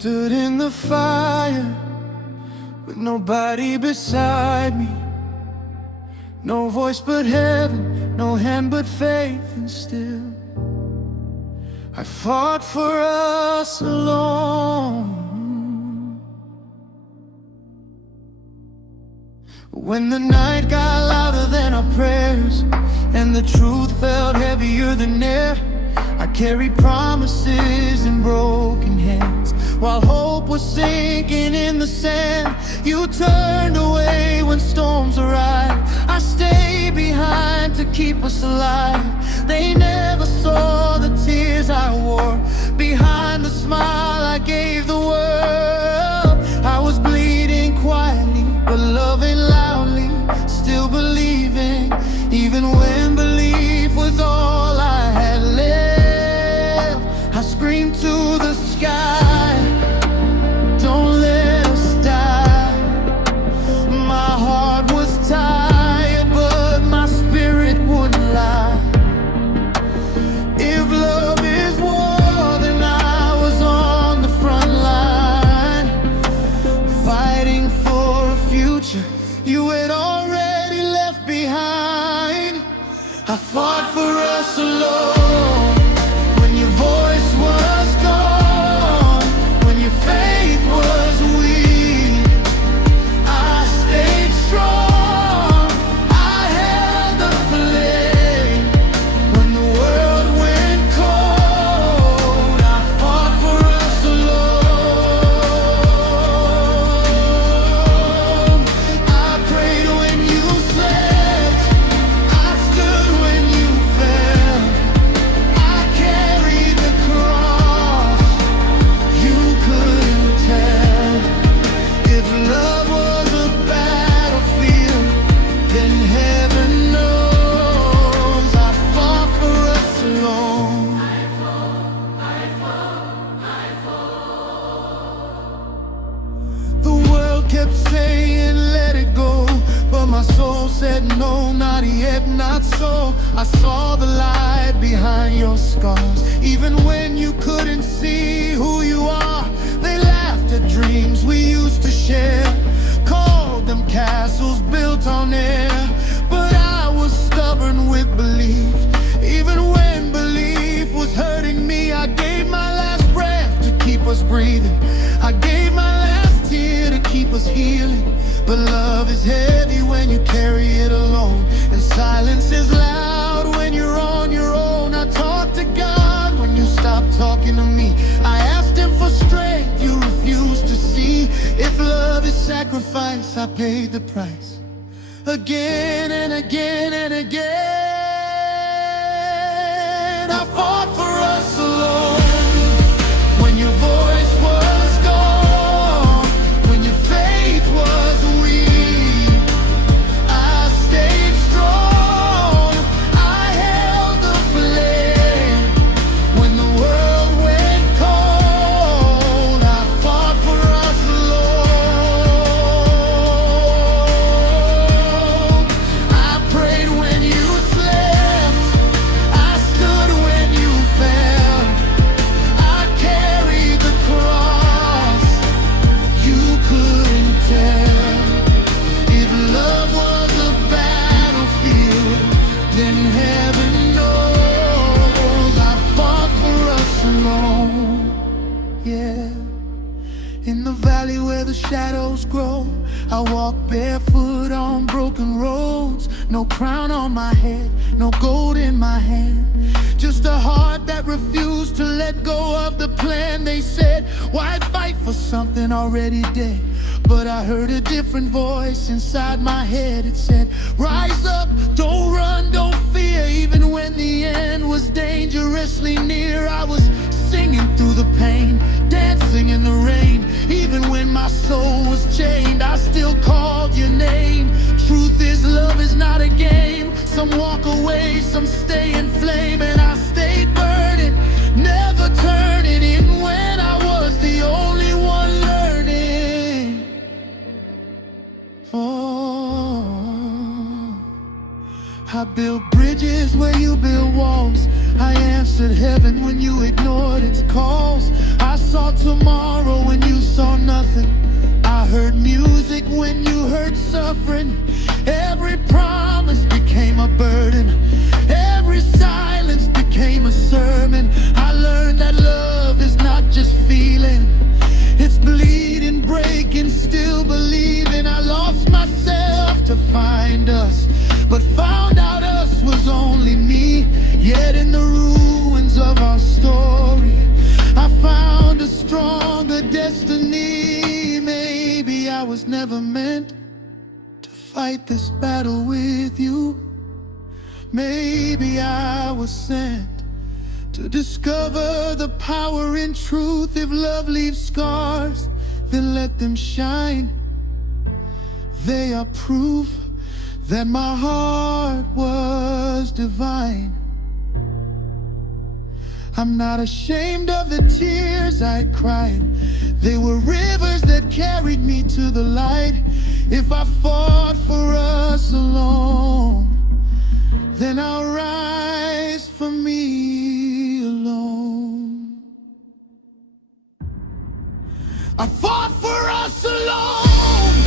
stood in the fire with nobody beside me. No voice but heaven, no hand but faith, and still I fought for us alone. When the night got louder than our prayers and the truth felt heavier than air, I carried promises in broken hands while hope was sinking in the sand. You turned away when storms arrived. I stayed behind to keep us alive. They never saw the tears I wore behind the smile I gave the world. I was bleeding quietly, but loving loudly, still believing, even when belief was all I had left. I screamed to the sky, don't let us die. My heart was tired, but my spirit wouldn't lie. If love is war, then I was on the front line, fighting for a future you had already left behind. I fought for us alone when your voice was gone, when your faith was weak. I stayed strong, I held the flame. When the world went cold, I fought for us alone. I prayed when you slept, I stood when you fell. I carried the cross, you couldn't tell. If love was a battlefield, then heaven knows I fought for us alone. The world kept saying let it go, but my soul said no, not yet, not so. I saw the light behind your scars, even when you couldn't see who you are. They laughed at dreams we used to share, called them castles built on air. But I was stubborn with belief, even when belief was hurting me. I gave my last breath to keep us breathing, I gave my last tear to keep us healing. But love is heavy when you carry it alone, and silence is loud when you're on your own. I talked to God when you stopped talking to me. I asked him for strength, you refused to see. If love is sacrifice, I paid the price again and again and again. I fought for us alone when your voice was gone, when your faith was weak. I stayed strong, I held the flame. When the world went cold, I fought for us alone. I prayed when you slept, I stood when you fell. I carried the cross, you couldn't tell. If love was a battlefield, then heaven knows I fought for us alone. Yeah. In the valley where the shadows grow, I walk barefoot on broken roads. No crown on my head, no gold in my hand, just a heart that refused to let go of the plan. They said, why fight for something already dead? But I heard a different voice inside my head. It said, rise up, don't run, don't fear. Even when the end was dangerously near, I was singing through the pain, dancing in the rain. Even when my soul was chained, I still called your name. Truth is, love is not a game. Some walk away, some stay in flame, and I stayed burning, never turning in when I was the only one learning. Oh, I built bridges where you built walls. I answered heaven when you ignored its calls. I saw tomorrow when you saw nothing. I heard music when you heard suffering. Every promise became a burden. Every silence became a sermon. I learned that love is not just feeling. It's bleeding, breaking, still believing. I lost myself to find us, but found out us was only me. Yet in the ruins of our story, I found a stronger destiny. Maybe I was never meant to fight this battle with you. Maybe I was sent to discover the power in truth. If love leaves scars, then let them shine. They are proof that my heart was divine. I'm not ashamed of the tears I cried. They were rivers that carried me to the light. If I fought for us alone, then I'll rise for me alone. I fought for us alone,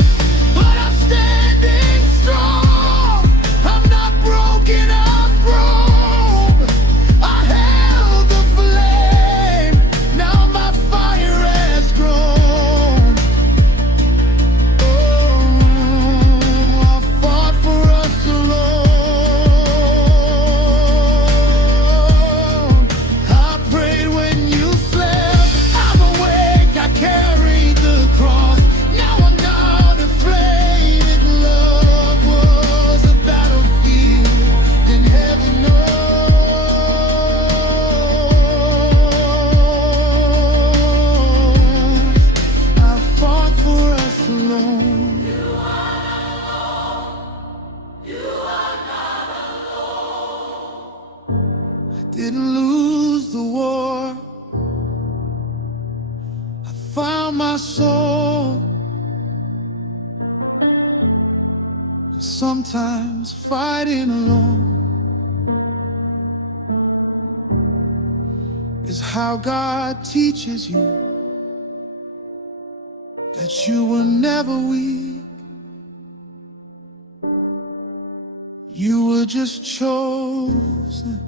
but I'm standing strong. I'm not broken, I'm grown. I held the flame, now my fire has grown. Oh, I fought for us alone. Didn't lose the war. I found my soul. And sometimes fighting alone is how God teaches you that you were never weak. You were just chosen.